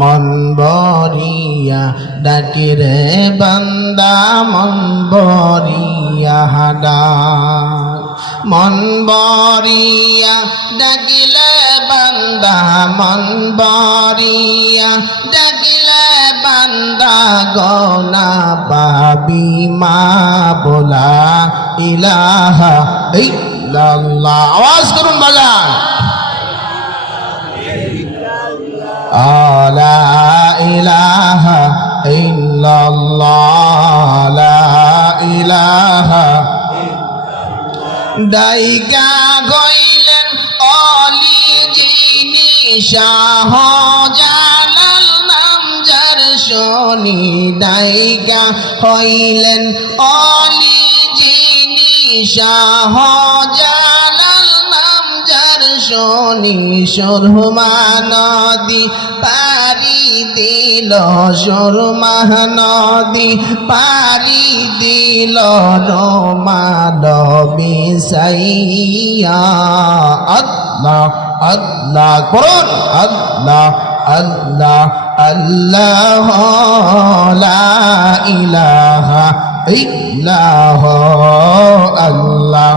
মন বরিয়া ডাকে রে বান্দা মন বরিয়া ডাক মন বরিয়া ডাকিলে বান্দা মন বরিয়া ডাকিলে বান্দা গনা পাবি মা বোলা ইলাহা ইল্লাল্লাহ আওয়াজ করুন বাজান লা ইলাহা ইল্লাল্লাহ লা ইলাহা দাইকা গইলেন অলি যিনি শাহজালাল নাম যার শনি দাইকা হইলেন অলি যিনি শাহজালাল নাম যার শনি সুরমা নদী পারি দিল সুরমা নদী পারি দিল রোমাল বিসাইয়া আল্লাহ আল্লাহ করুন আল্লাহ আল্লাহ আল্লাহ লা ইলাহা ইল্লাহ আল্লাহ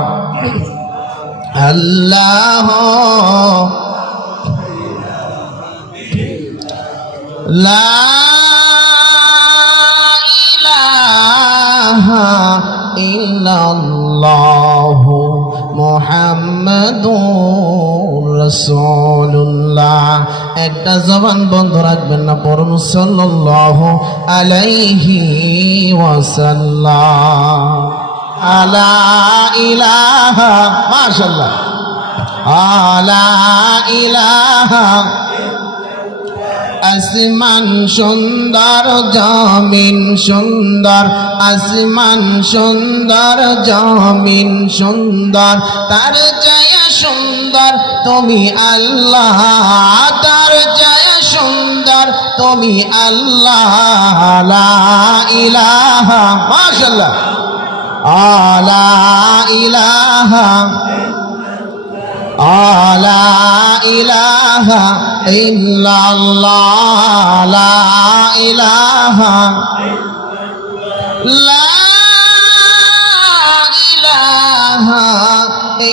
আল্লাহ লা ইলাহা ইল্লাল্লাহ মুহাম্মাদুর রাসূলুল্লাহ একটা জবান বন্ধ রাখবেন না পড়ুন সাল্লাল্লাহু আলাইহি ওয়াসাল্লাম আলা ইলাহা মাশাআল্লাহ আলা ইলাহা আসমান সুন্দর জমিন সুন্দর আসমান সুন্দর জমিন সুন্দর তার জয় সুন্দর তুমি আল্লাহ তার জয় সুন্দর তুমি আল্লাহ লা ইলাহা মাশাআল্লাহ লা ইলাহা লা ইলাহা ইল্লাল্লাহ লা ইলাহা লা ইলাহা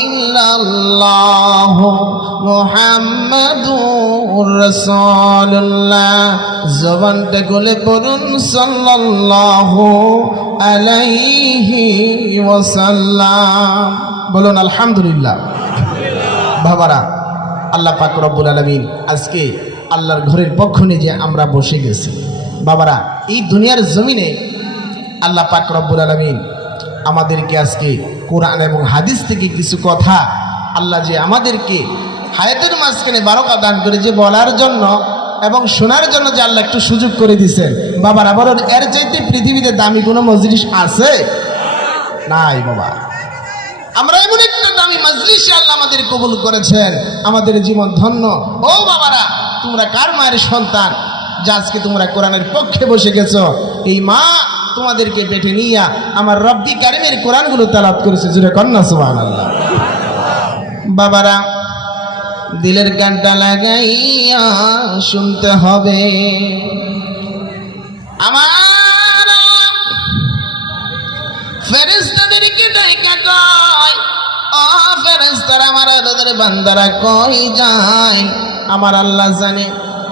ইল্লাল্লাহ মুহাম্মাদুর রাসূলুল্লাহ জবানটা খুলে পড়ুন সাল্লাল্লাহু আলাইহি ওয়াসাল্লাম বলুন আলহামদুলিল্লাহ বাবারা আল্লাহ পাক রব্বুল আলামিন আজকে আল্লাহর ঘরের পক্ষ নিয়ে যে আমরা বসে গেছি বাবারা এই দুনিয়ার জমিনে আল্লাহ পাক রব্বুল আলামিন আমাদেরকে আজকে কোরআন এবং হাদিস থেকে কিছু কথা আল্লাহ যে আমাদেরকে হায়াতের মাঝখানে বারকা দান করে যে বলার জন্য এবং শোনার জন্য যে আল্লাহ একটু সুযোগ করে দিয়েছেন বাবারা বলুন এর চাইতে পৃথিবীতে দামি কোনো মজলিস আছে নাই বাবা আমরা এমন একটা দামি মজলিসে আল্লাহ আমাদের কবুল করেছেন আমাদের জীবন ধন্য ও বাবারা তোমরা কার মায়ের সন্তান যে আজকে তোমরা কোরআনের পক্ষে বসে গেছো এই মা তোমাদেরকে পেটে নিয়ে আমার রব্বি কারিমের কোরআনগুলো তেলাওয়াত করেছে জুড়ে কন্যা সুবহানাল্লাহ বাবারা দিলের গানটা লাগাইয়া শুনতে হবে আমার ফেরেশতাদেরকে ডাইকা কয় ও ফেরেশতারা আমার আদরের বান্দারা কই যায় আমার আল্লাহ জানে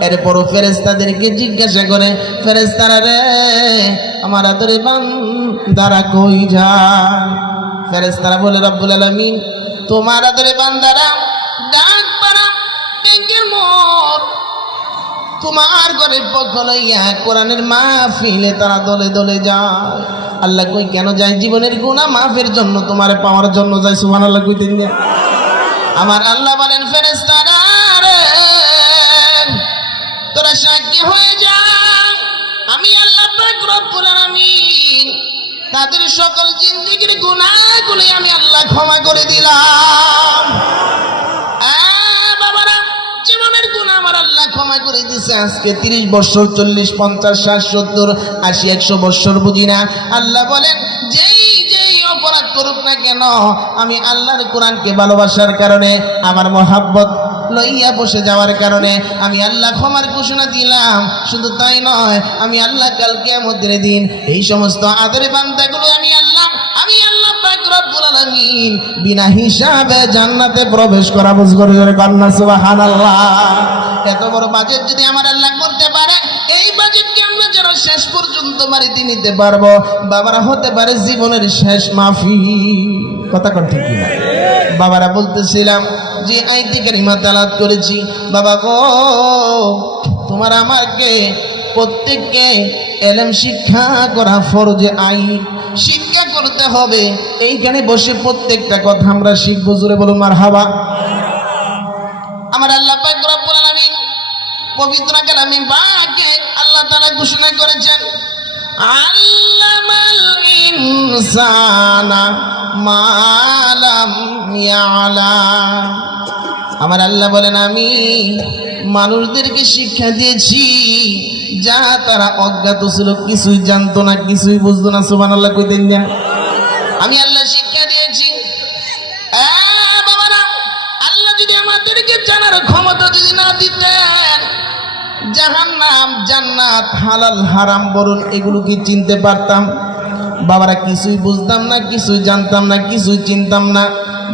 এরপরও ফেরেশতাদেরকে জিজ্ঞাসা করে ফেরেশতারা রে আমার আদরের বান্দারা কই যায় ফেরেশতারা বলে রব্বুল আলামিন তোমার আদরের বান্দারা ডাক পাড়া ব্যাংকের মোড় তোমার ঘরের পক্ষ লইয়া কোরআনের মাহফিলে তারা দলে দলে যায় আল্লাহ কই কেন যায় জীবনের গুনাহ মাফের জন্য তোমারে পাওয়ার জন্য যায় সুবহানাল্লাহ কইতেন না আমার আল্লাহ বলেন ফেরেশতারা রে তোরা সাক্ষী হয়ে যা আমি আল্লাহ পাক রব্বুল আলামিন তাদের সকল জিন্দেগীর গুনাহগুলো আমি আল্লাহ ক্ষমা করে দিলাম বাবারা জীবনের গুনাহ আমার আল্লাহ ক্ষমা করে দিয়েছে আজকে 30 বছর 40 50 60 70 80 100 বছর বুঝি না আল্লাহ বলেন যেই অপরাধ করুক না কেন আমি আল্লাহর কোরআনকে ভালোবাসার কারণে আমার মহব্বত লইয়া বসে যাওয়ার কারণে আমি আল্লাহ ক্ষমার ঘোষণা দিলাম। শুধু তাই নয়, আমি আল্লাহ কাল কিয়ামতের দিন এই সমস্ত আদরের বান্দাগুলো আমি আল্লাহ পাক রব্বুল আলামিন বিনা হিসাবে জান্নাতে প্রবেশ করাবো। জোরে কন্যা সুবহানাল্লাহ। এত বড় বাজেট যদি আমার আল্লাহ করতে পারে, এই বাজেটকে আমরা যেন শেষ পর্যন্ত বাড়িতে নিতে পারবো। বাবারা, হতে পারে জীবনের শেষ মাহফিল। কথা কোন ঠিক কিনা? বাবারা, বলতেছিলাম যে আয়াতে কারিমা তেলাওয়াত করেছি, বাবা গো তোমার আমাকে প্রত্যেককে ইলম শিক্ষা করা ফরজে আইন। শিক্ষা করতে হবে। এইখানে বসে প্রত্যেকটা কথা আমরা শিখবো। জোরে বলুন মারহাবা। আমার আল্লাহ পাক রব্বুল আলামিন পবিত্র কালামে পাকে আল্লাহ তাআলা ঘোষণা করেছেন, আল্লামাল ইনসানা মা লাম ইয়ালাম। আমার আল্লাহ বলেন, আমি মানুষদেরকে শিক্ষা দিয়েছি যা তারা অজ্ঞাত ছিল, কিছুই জানতো না, কিছুই বুঝতো না। সুবহানাল্লাহ কইতেন না? আমি আল্লাহ শিক্ষা দিয়েছি। বাবারা, আল্লাহ যদি আমাদেরকে জানার ক্ষমতা যদি না দিতেন, জাহান্নাম জান্নাত হালাল হারাম বরুন এগুলো কি চিনতে পারতাম? বাবারা, কিছুই বুঝতাম না, কিছুই জানতাম না, কিছুই চিনতাম না।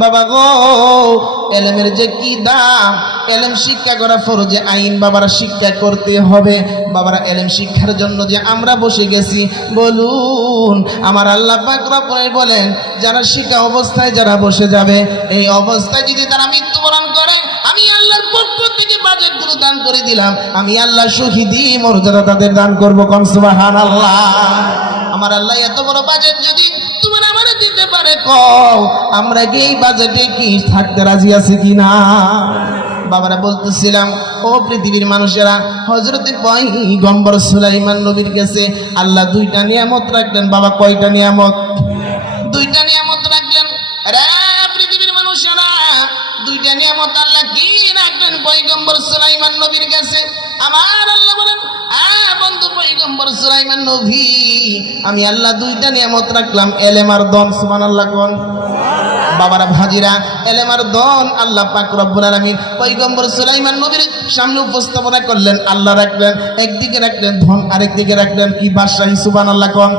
বাবা গো, এলেমের যে কি দাম, এলেম শিক্ষা করা ফরজে আইন। বাবারা, শিক্ষা করতে হবে। বাবারা, এলেম শিক্ষার জন্য যে আমরা বসে গেছি, বলুন আমার আল্লাহ পাক রব্বুল বলেন, যারা শিক্ষা অবস্থায় যারা বসে যাবে, এই অবস্থায় যদি তারা মৃত্যুবরণ করে, আমি আল্লাহর পক্ষ থেকে বাজেটগুলো দান করে দিলাম। আমি আল্লাহ শহীদি মর্যাদা তাদের দান করবো। কোন সুবহানাল্লাহ। আমার আল্লাহ এত বড় বাজেট যদি তোমার আমার দিতে পারে, কও আমরা কি এই বাজেটে কি থাকতে রাজি আছি কিনা? বাবারা, বলতেছিলাম ও পৃথিবীর মানুষেরা, হযরতে পয়গম্বর সুলাইমান নবীর কাছে আল্লাহ দুইটা নিয়ামত রাখলেন। বাবা, কয়টা নিয়ামত? দুইটা নিয়ামত রাখলেন। রে পৃথিবীর মানুষেরা, দুইটা নিয়ামত আল্লাহ কি রাখলেন পয়গম্বর সুলাইমান নবীর কাছে? আমার আল্লাহ বলেন, বন্ধু পয়গম্বর সুলাইমান নবী, আমি আল্লাহ দুইটা নিয়ামত রাখলাম, এলেম আর ধন। সুবহানাল্লাহ কোন? বাবারা, ভাজিরা, এলেম আর ধন আল্লাহ পাক রব্বুল আলামিন পয়গম্বর সুলাইমান নবীর সামনে উপস্থাপনা করলেন। আল্লাহ রাখলেন একদিকে, রাখলেন ধন, আরেকদিকে রাখলেন কি? বাদশাহী। সুবহানাল্লাহ কোন?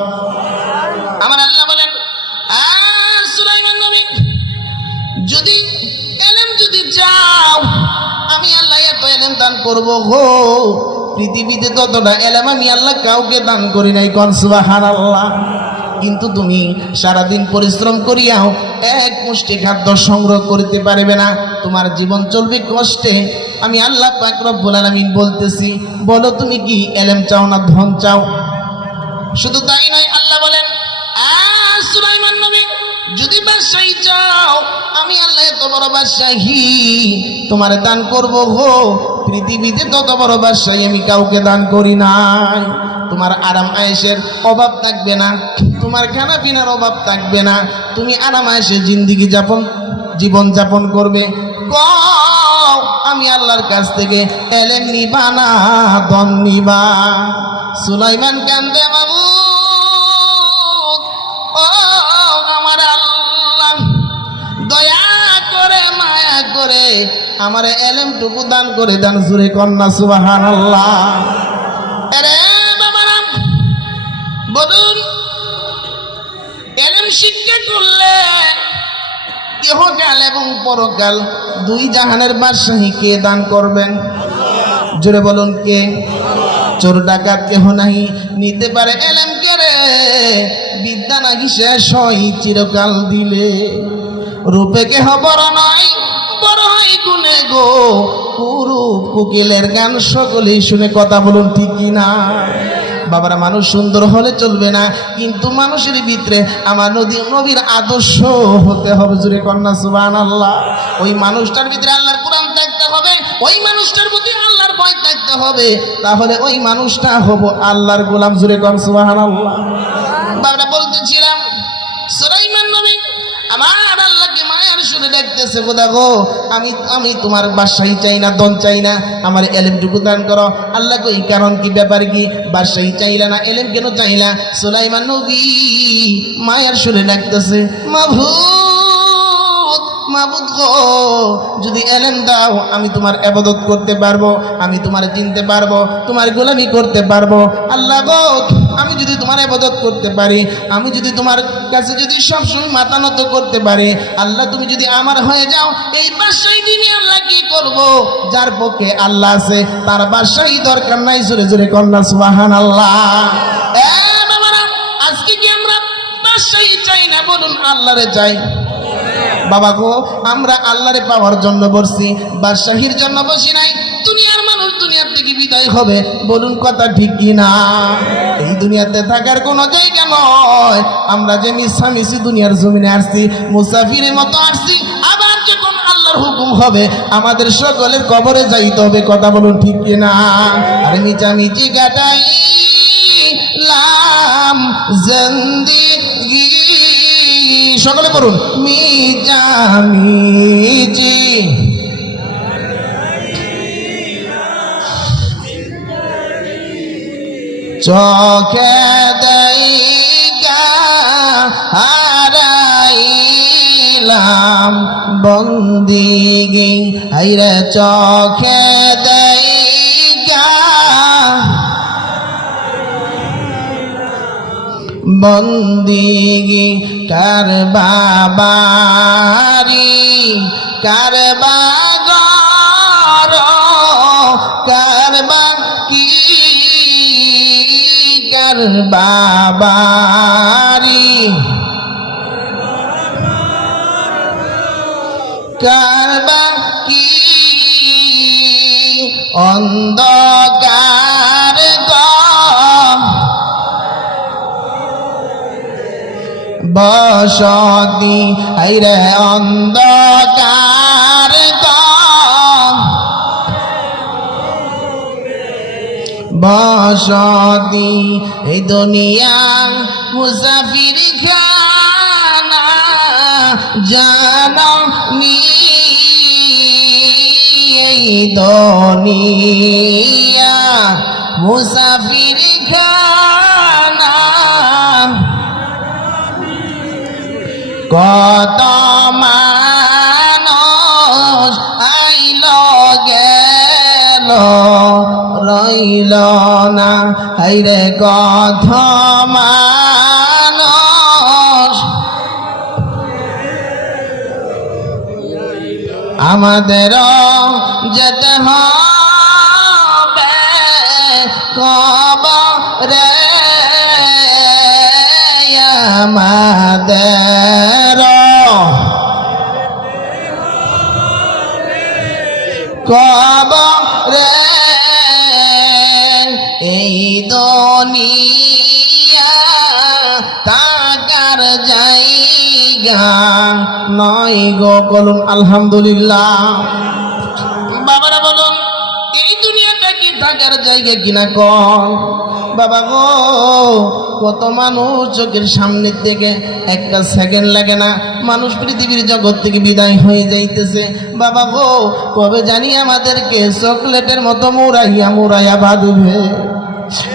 আমার আল্লাহ বলেন, সুলাইমান নবী, যদি এলেম যদি চাও, আমি আল্লাহ এত এলেম দান করবো গো, পৃথিবীতে ততটা এলেম আমি আল্লাহ কাউকে দান করি নাই। কোন সুবহানাল্লাহ। কিন্তু তুমি সারাদিন পরিশ্রম করিয়াও এক মুষ্টি খাদ্য সংগ্রহ করতে পারবে না, তোমার জীবন চলবে কষ্টে। আমি আল্লাহ পাক রব্বুল আলামিন বলতেছি, বলো তুমি কি এলেম চাও না ধন চাও? শুধু তাই নয়, আল্লাহ বলেন, সুলাইমান নবী, যদি বাদশাহী চাও, আমি আল্লাহ এত বড় বাদশাহী তোমার দান করব গো, পৃথিবীতে তত বড় বাদশাহী আমি কাউকে দান করি নাই। তোমার আরাম আয়েশের অভাব থাকবে না, তোমার খানা পিনার অভাব থাকবে না, তুমি আরাম আয়েশের জীবন যাপন করবে। আমি আল্লাহর কাছ থেকে এলেম নিবা না ধন নিবা? সুলাইমান কান্দে, বাবু ও আমার আল্লাহ, দয়া করে মায়া করে আমার এলেমটুকু দান করে দেন। জোরে কন্যা সুবহানাল্লাহ। আরে বাবারা, বলুন এলেম শিক্ষা করলে ইহকাল এবং পরকাল দুই জাহানের বাদশাহী কে দান করবেন? জোরে বলুন কে? চোর ডাকাত কেহ নাহি নিতে পারে এলেম কে রে, বিদ্যা নাকি শেষ হয় চিরকাল দিলে। রূপে কেহ বড় নয়, বড় হয় গুণে গো, কুরূপ কোকিলের গান সকলেই শুনে। কথা বলুন ঠিক কিনা? বাবারা, মানুষ সুন্দর হলে চলবে না, কিন্তু মানুষের ভিতরে আমার নবীর আদর্শ হতে হবে। জোরে কন্যা সুবহানাল্লাহ। ওই মানুষটার ভিতরে আল্লাহর কোরআন থাকতে হবে, ওই মানুষটার প্রতি আল্লাহর ভয় থাকতে হবে, তাহলে ওই মানুষটা হবো আল্লাহর গোলাম। জোরে কন্যা সুবহানাল্লাহ। বাবারা, বলতেছিলাম সুলাইমান নবী আমার আল্লাহকে মায়ার সুরে দেখতেছে, খোদা গো, আমি তোমার বাদশাহী চাই না, ধন চাই না, আমার এলেমটুকু দান করো। আল্লাহ কই, কারণ কি, ব্যাপার কি? বাদশাহী চাইলা না, এলেম কেন চাইলা? সুলাইমান নবী মায়ার সুরে ডাকতেছে, মাবুদ মাবুদ গো, যদি এলেম দাও আমি তোমার ইবাদত করতে পারবো, আমি তোমার চিনতে পারবো, তোমার গোলামি করতে পারবো। আল্লাহ গো, আমি যদি তোমার ইবাদত করতে পারি, আমি যদি তোমার কাছে যদি সবসময় মাথা নত করতে পারি, আল্লাহ তুমি যদি আমার হয়ে যাও, এই বাদশাহী দিনে আল্লাহ কি করব? যার পক্ষে আল্লাহ আছে তার বাদশাহী দরকার নাই। জোরে জোরে কন্যা সুবহানাল্লাহ। বাবারা, আজকে কি আমরা বাদশাহী চাই না? বলুন, আল্লাহরে চাই। বাবা গো, আমরা আল্লাহরে পাওয়ার জন্য বসছি, বাদশাহীর জন্য বসি নাই। দুনিয়ার মানুষ দুনিয়ার থেকে বিদায় হবে, বলুন কথা ঠিক কি না? এই দুনিয়াতে থাকার কোনো জায়গা নয়। আমরা যে মিছামিছি দুনিয়ার জমিনে আসছি, মুসাফিরের মতো আসছি। আবার যখন আল্লাহর হুকুম হবে আমাদের সকলের কবরে যাইতে হবে, কথা বলুন ঠিক কি না? আর মিছামিছি কাটাইলাম জিন্দেগি, সকলে বলুন মিছামিছি চোখে দেখা হারাইলাম বন্দিগি, আইরে চোখে দেখা বন্দিগি। কার বাবারি কার বাগর কার বাকি কার বাবারি কার বাকি অন্ধকার বসতি, আইরে অন্ধকার বসতি। এই দুনিয়া মুসাফির খানা জানি, এই দুনিয়া মুসাফির খানা। কত মানুষ আইল গেল রইল না, হাইরে কত মানুষ আমাদেরও যেতে হবে কবরে, আমাদের কবরে। এই দুনিয়া থাকার জায়গা নয় গো, বলুন আলহামদুলিল্লাহ। বাবারা বলুন, এই দুনিয়াটা কি থাকার জায়গা কিনা কন? বাবা গো, কত মানুষ চোখের সামনের থেকে একটা সেকেন্ড লাগে না মানুষ পৃথিবীর জগৎ থেকে বিদায় হয়ে যাইতেছে। বাবা গো, কবে জানি আমাদেরকে চকলেটের মতো মুড়াইয়া মুড়াইয়া বাঁধবে,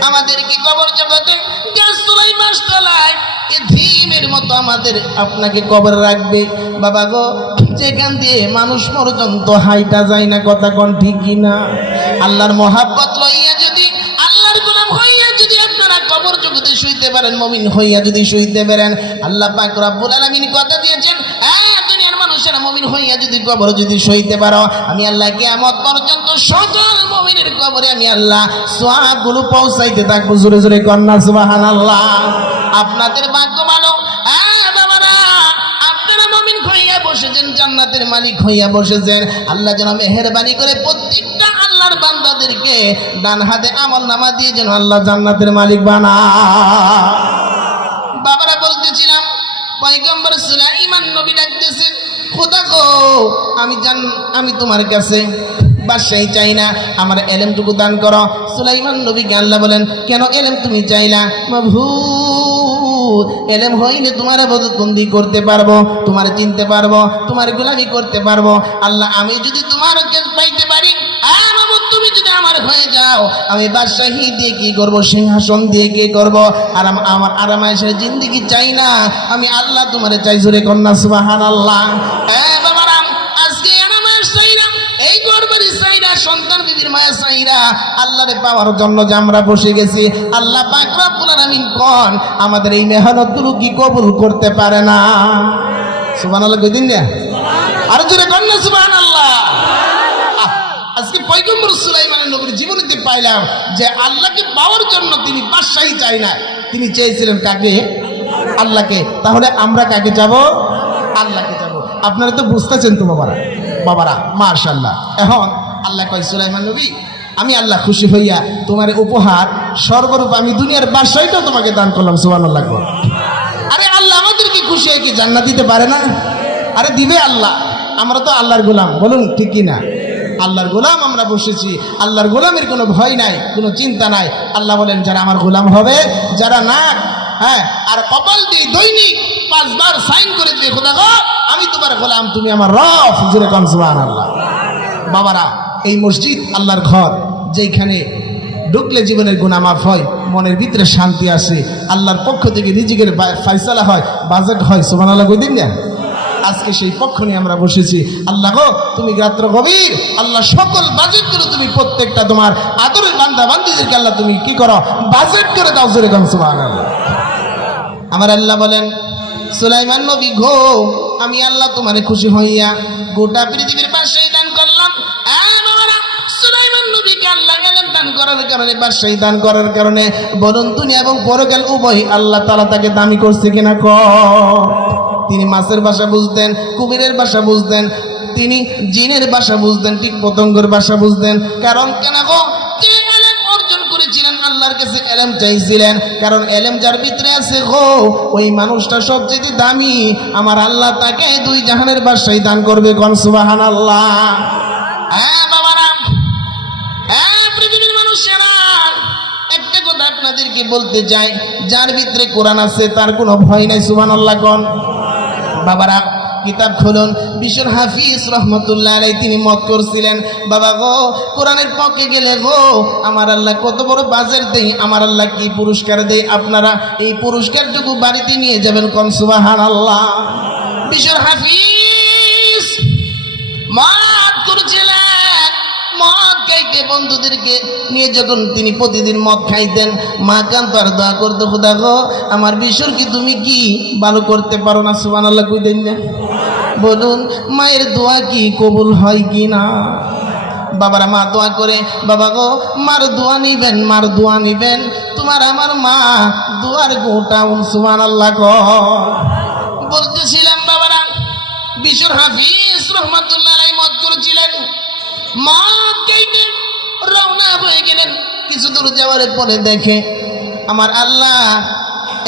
আমাদেরকে কবর জগতে গ্যাস চুলাই মাস তলায় এতিমের মতো আমাদের আপনাকে কবর রাখবে। বাবা গো, যেখান দিয়ে মানুষ পর্যন্ত হাইটা যায় না, কথা কোন ঠিক কিনা? আল্লাহর মহাব্বত লইয়া যদি, আল্লাহর গোলাম হইয়া যদি আপনারা কবর জগতে শুইতে পারেন, মুমিন হইয়া যদি শুইতে পারেন, আল্লাহ পাক রব্বুল আলামিন কথা দিয়েছেন, দুনিয়ার মানুষেরা মুমিন হইয়া যদি কবর যদি শুইতে পারো, আমি আল্লাহ কিয়ামত পর্যন্ত সকল মুমিনের কবরে আমি আল্লাহ সওয়াবগুলো পৌঁছাইতে থাকবো। জোরে জোরে কন্যা সুবহানাল্লাহ। আপনাদের ভাগ্য ভালো। বাবারা, আপনারা মুমিন হইয়া বসেছেন, জান্নাতের মালিক হইয়া বসেছেন। আল্লাহ যেন মেহেরবানি করে প্রত্যেকটা আল্লাহর বান্দাদেরকে ডান হাতে আমলনামা দিয়ে যেন আল্লাহ জান্নাতের মালিক বানায়। বাবারা, বলতেছিলাম পয়গম্বর সুলাইমান নবী ডাকতেছে, খোদা গো, আমি তোমার কাছে বাদশাহী চাই না, আমার এলেমটুকু দান করো। সুলাইমান নবীকে আল্লাহ বলেন, কেন এলেম তুমি চাইলা? মাবুদ, এলেম হইলে তোমার ইবাদতবন্দি করতে পারবো, তোমার চিনতে পারবো, তোমার গোলামি করতে পারবো। আল্লাহ, আমি যদি তোমার কাছে পাইতে পারি, মাবুদ তুমি যদি আমার হয়ে যাও, আমি বাদশাহী দিয়ে কি করবো, সিংহাসন দিয়ে কি করবো? আর আমার আরামায়েশের জিন্দেগি চাই না, আমি আল্লাহ তোমারে চাই। জোরে কন্যা সুবহানাল্লাহ। বাবারা, মায়া চাইরা আল্লাহরে পাওয়ার জন্য যে আমরা বসে গেছি, আল্লাহ পাক রব্বুল আলামিন কোন আমাদের এই মেহনতগুলো কি কবুল করতে পারে না? সুবহানাল্লাহ কইদিন না, আর জোরে কোন না সুবহানাল্লাহ। আজকে পয়গম্বর সুলাইমানের নবীর জীবনীতে পাইলাম যে আল্লাহকে পাওয়ার জন্য তিনি বাদশাহী চাই না, তিনি চেয়েছিলেন কাকে? আল্লাহকে। তাহলে আমরা কাকে যাব? আল্লাহকে যাব। আপনারা তো বুঝতেছেন তো বাবারা মাশাআল্লাহ। এখন আল্লাহ কয় সুলাইমান নবী, আমি আল্লাহ খুশি হইয়া তোমার উপহার সর্বরূপ আমি দুনিয়ার বাদশাহীটাও তোমাকে দান করলাম। সুবহানাল্লাহ। আরে আল্লাহ আমাদেরকে খুশি হয়ে কি জান্নাত দিতে পারে না? আরে দিবে আল্লাহ। আমরা তো আল্লাহর গোলাম, বলুন ঠিক কি না? আল্লাহর গোলাম আমরা বসেছি, আল্লাহর গোলামের কোনো ভয় নাই, কোনো চিন্তা নাই। আল্লাহ বলেন যারা আমার গোলাম হবে, যারা নাক আর কপাল দিয়ে দৈনিক 5 বার সাইন করে দিয়ে খোদা গো আমি তোমার গোলাম, তুমি আমার রব, জোরে কোন সুবহানাল্লাহ। বাবারা, এই মসজিদ আল্লাহর ঘর, যেখানে ঢুকলে জীবনের গুনাহ মাফ হয়, মনের ভিতরে শান্তি আসে, আল্লাহর পক্ষ থেকে রিজিকের ফয়সালা হয়, বাজেট হয়। সুবহানাল্লাহ কই দিন না? আজকে সেই পক্ষ নিয়ে আমরা বসেছি। আল্লাহ গো তুমি রাত্র গভীর, আল্লাহ সকল বাজেটগুলো তুমি প্রত্যেকটা তোমার আদরের বান্দা বান্দীদেরকে আল্লাহ তুমি কি করো? বাজেট করে দাও। জোরে কোন সুবহানাল্লাহ। আমার আল্লাহ বলেন সুলাইমান নবী গো আমি আল্লাহ তোমারে খুশি হইয়া গোটা পৃথিবীর বাদশাহী দান করলাম। সুলাইমান নবীকে আল্লাহ গেলেন দান করার কারণে, বাদশাহী দান করার কারণে, বলুন দুনিয়া এবং পরকাল উভয় আল্লাহ তাআলা তাকে দামি করছে কিনা? তিনি মাছের ভাষা বুঝতেন, কুমিরের ভাষা বুঝতেন, তিনি জিনের ভাষা বুঝতেন, কীট পতঙ্গের ভাষা বুঝতেন। কারণ কেন গো? তিনি এলেম অর্জন করেছিলেন, আল্লাহর কাছে এলেম চাইছিলেন। কারণ এলেম যার ভিতরে আছে গো ওই মানুষটা সবচেয়ে দামি। আমার আল্লাহ তাকে 2 জাহানের বাদশাহী দান করবে। কোন সুবহানাল্লাহ। হ্যাঁ বাবারা, হ্যাঁ পৃথিবীর মানুষেরা, একটা কথা আপনাদেরকে বলতে চাই, যার ভিতরে কোরআন আছে তার কোনো ভয় নাই। সুবহানাল্লাহ কোন। বাবারা কিতাব খুলুন, বিশ্বর হাফিজ রহমতুল্লাহ আলাইহি তিনি মত করছিলেন, বাবা গো কোরআনের পক্ষে গেলে গো আমার আল্লাহ কত বড় বাজেট দেয়, আমার আল্লাহ কি পুরস্কার দেয়, আপনারা এই পুরস্কারটুকু বাড়িতে নিয়ে যাবেন। কোন সুবহানাল্লাহ। বিশ্বর হাফিজ মত করছিলেন, মদ খাইতে বন্ধুদেরকে নিয়ে যখন তিনি প্রতিদিন মদ খাইতেন, মা কান্ত আর দোয়া করতো, খোদা গো আমার বিশ্বর কি তুমি কি ভালো করতে পারো না? সুবহানাল্লাহ কই দেন না? বলুন মায়ের দোয়া কি কবুল হয় কি না? বাবারা মা দোয়া করে, বাবা গো মার দোয়া নিবেন, মার দোয়া নিবেন, তোমার আমার মা দোয়ার গোটা। সুবহানাল্লাহ বলতেছিলাম বাবারা, বিশ্বর হাফিজ রহমাতুল্লাহ আলাইহি মত করেছিলেন, মদ খাইতে রওনা হয়ে গেলেন। কিছু দূর যাওয়ার পরে দেখে আমার আল্লাহ